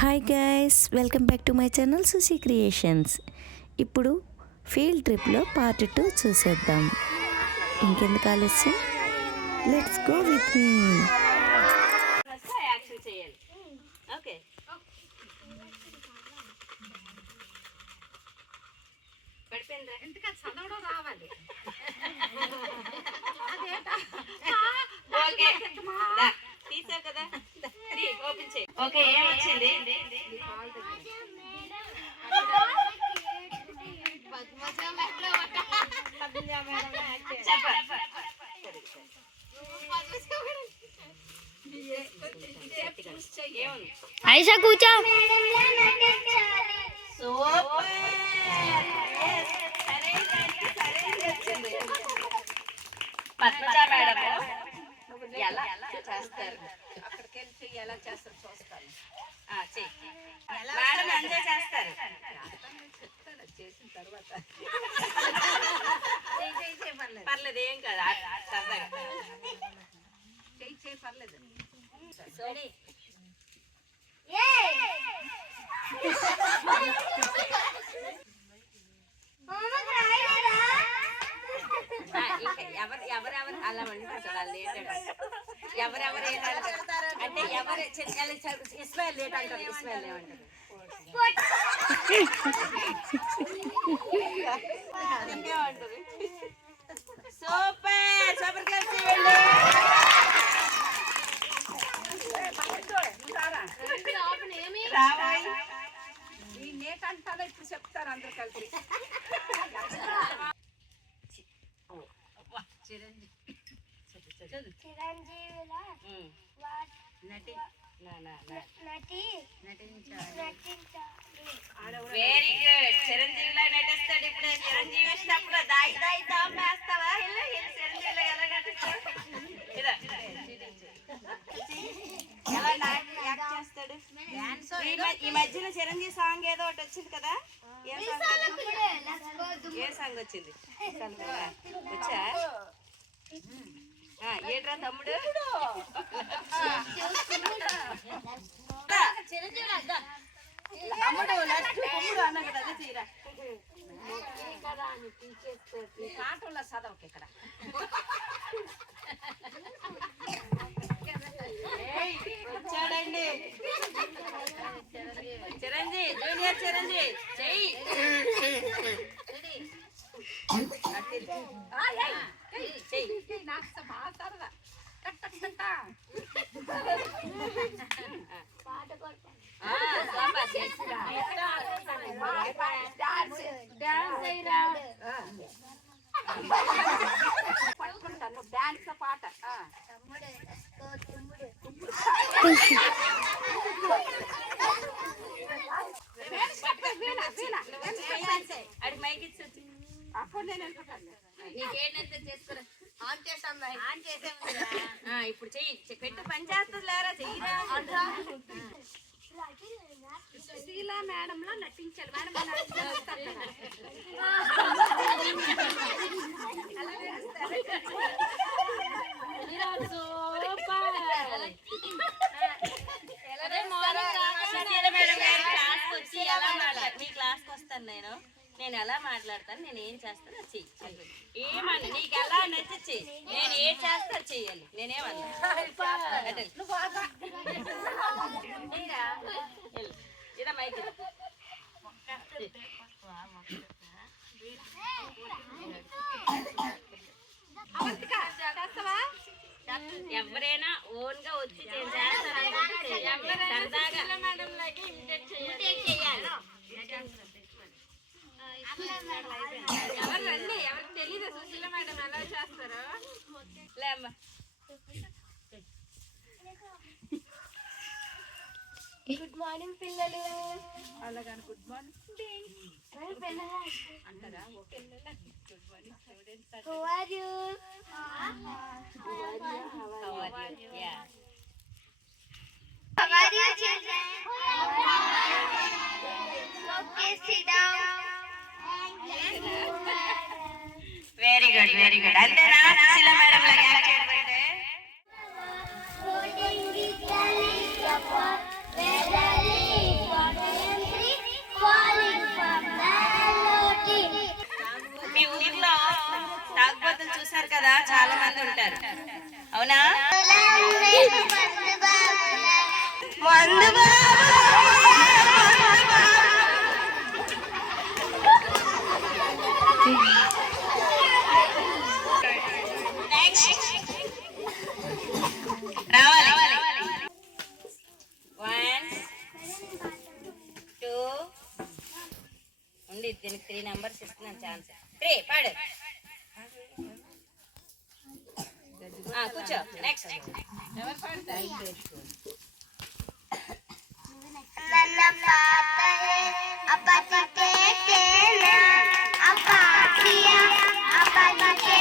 Hi guys, welcome back to my channel Susi creations. ఇప్పుడు field ట్రిప్లో part 2 చూసేద్దాం. ఇంకెందుకు ఆలస్యం, let's go with me. Okay, ఏమొచ్చింది? ఐషా కూర్చో. పద్మజ మేడం ఎలా చేస్తారు? అక్కడికి వెళ్ళి ఎలా చేస్తారు చూస్తాను. మేడం ఎంజాయ్ చేస్తారు. చేసిన తర్వాత పర్లేదు, ఏం కాదు, సరదాగా చేయి పర్లేదు. ఎవరెవరు అలా వండుకుంటారు, ఎవరెవరు అంటే ఎవరు ఇస్మాయిల్ లేట్ అంటారు, ఇస్మాయిల్ ఏమంటారు? ఇంకేమంటారు? సూపర్ సూపర్ కలిసి వెళ్ళి ఈ నేట్ అంటారా ఇప్పుడు చెప్తారు అందరు కలిసి. Very good. చిరంజీవిలా నటిస్తాడు ఇప్పుడు. చిరంజీవి వచ్చినప్పుడు దాయి దాయి దామ్ వేస్తావా? చిరంజీవిలో ఎలా నటిస్తాడు? ఎలా యాక్ట్ చేస్తాడు? ఈ మధ్యన చిరంజీవి సాంగ్ ఏదో ఒకటి వచ్చింది కదా, ఏ సాంగ్ వచ్చింది? వచ్చా? ఏట్రా తమ్ముడు? తమ్ముడు తమ్ముడు అన్నా కదా, అదే తీరా పాటల్లో చదవకు ఇక్కడ. వచ్చాడండి చిరంజీవి, జూనియర్ చిరంజీవి. చెయ్యి నాకు బాగా సరదా. పట్టుకుంటాను డాన్స్ పాట. అడి మైక్ ఇచ్చి అప్పుడు నేను అనుకుంటాను. ఇప్పుడు చెయ్యి, పెట్టు పని చేస్తుంది లేరా, చెయ్యిరా. సుశీలా మేడం లా నటించాలి. మీ క్లాస్కి వస్తాను నేను ఎలా మాట్లాడతాను, నేను ఏం చేస్తాను అది చెయ్యి. ఏమన్నా నీకు ఎలా నచ్చి నేను ఏం చేస్తా చెయ్యాలి. నేనేమన్నా ఇదా మైకి ఎవరైనా ఓన్ గా వచ్చి సరదాగా ఎవరు రండి, ఎవరికి తెలీదు సుశీల మేడం ఎలా చేస్తారో. లేమ్మా గుడ్ మార్నింగ్ పిల్లలు. అలాగని గుడ్ మార్నింగ్ అంటారా? Okay, good morning students. How are you? Yeah. How are you children? Okay, sit down. Very good, very good. అంతేనా సుశీల మేడం లాగా యాక్ట్ చేయబట్టే? Voting is the least of all. Where the least కదా చాలా మంది ఉంటారు, అవునా? మందు రావాలి. 1 2 ఉండి దీనికి 3 నెంబర్స్ ఇస్తున్నాను ఛాన్స్. 3 పాడు. కూర్చో. నెక్స్ట్ ನನ್ನ ಪಾತರೆ ಅಪತಿತೆ ತೇನ ಅಪಾತಿಯ ಅಪತಿತೆ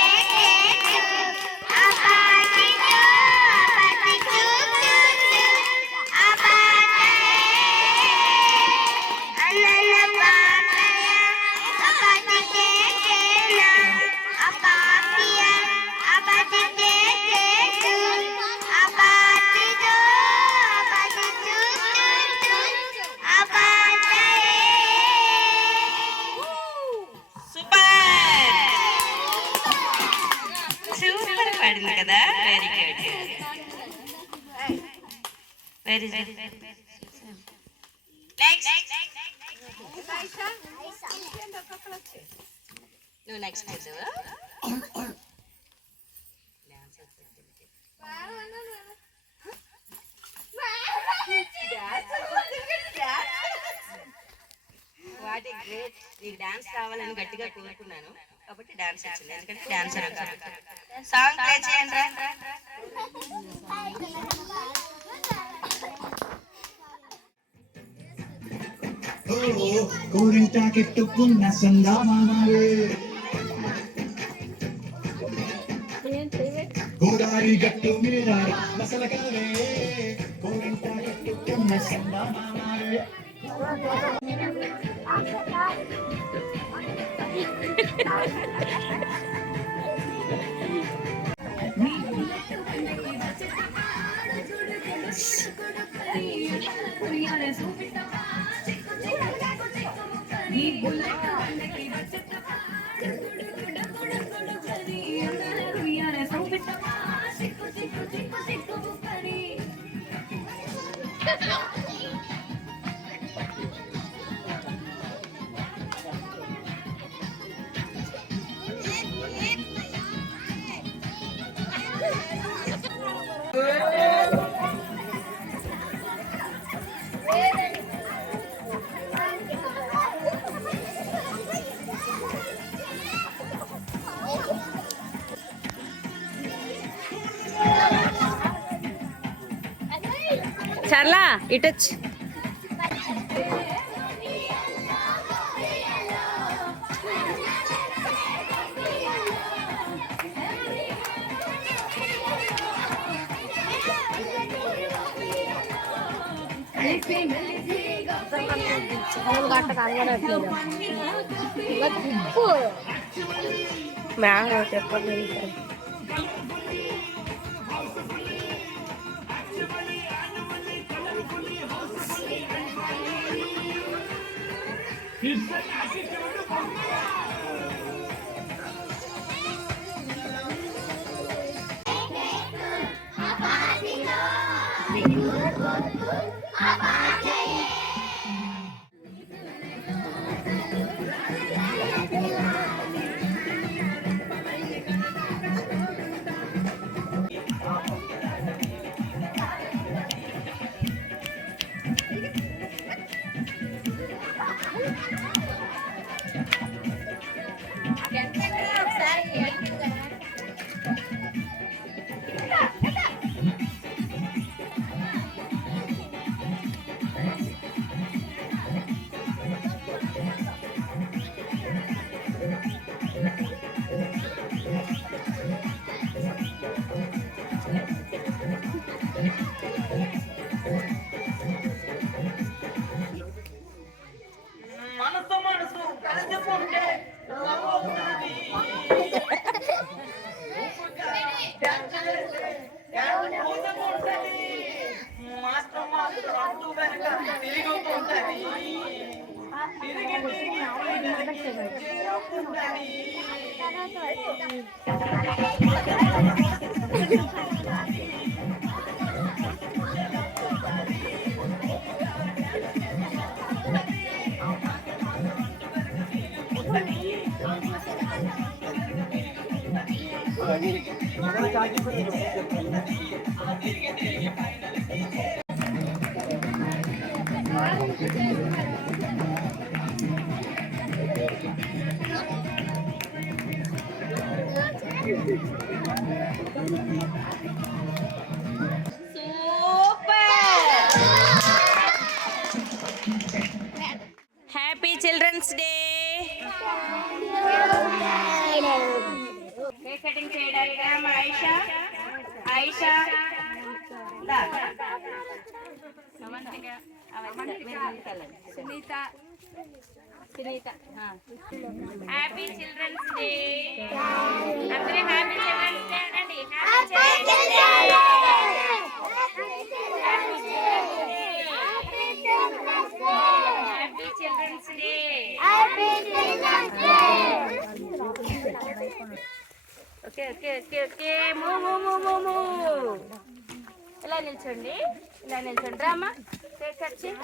ಅಪಾತಿಯೋ ಅಪತಿತು ಅಪಾತರೆ ನನ್ನ ಪಾತರೆ ಅಪತಿತೆ ತೇನ ಅಪಾತಿಯ ಅಪತಿತೆ ಅಪಾತಿಯೋ ಅಪತಿತು సూపర్ పాడింది కదా. Very good, very good. Next నువ్వు నెక్స్ట్ వాట్ ఏ గ్రేట్. నీకు డాన్స్ కావాలని గట్టిగా కోరుకున్నాను కాబట్టి డాన్స్ వచ్చింది, ఎందుకంటే డాన్సర్ కాబట్టి. సాంగ్ ప్లే చేయండి రా. కోరింటాకెట్టుకున్న సందామావే గోదారి గట్టు మీద మసలగావే కోరింటాకెట్టుకున్న సందామావే చర్లా ఇటొచ్చు. మ్యాంగో చెప్పండి. తిరిగి super. Happy children's day. Cake cutting చేయడానికి మా ఆయిషా దా. Sunitha happy children's day. అందరూ హ్యాపీ చిల్డ్రన్స్ డే అనండి. Happy children's day. Okay okay okay okay. ఇలా నిల్చోండి, ఇలా నిల్చోండి. రామ్మా కేక్ కట్ చేయి.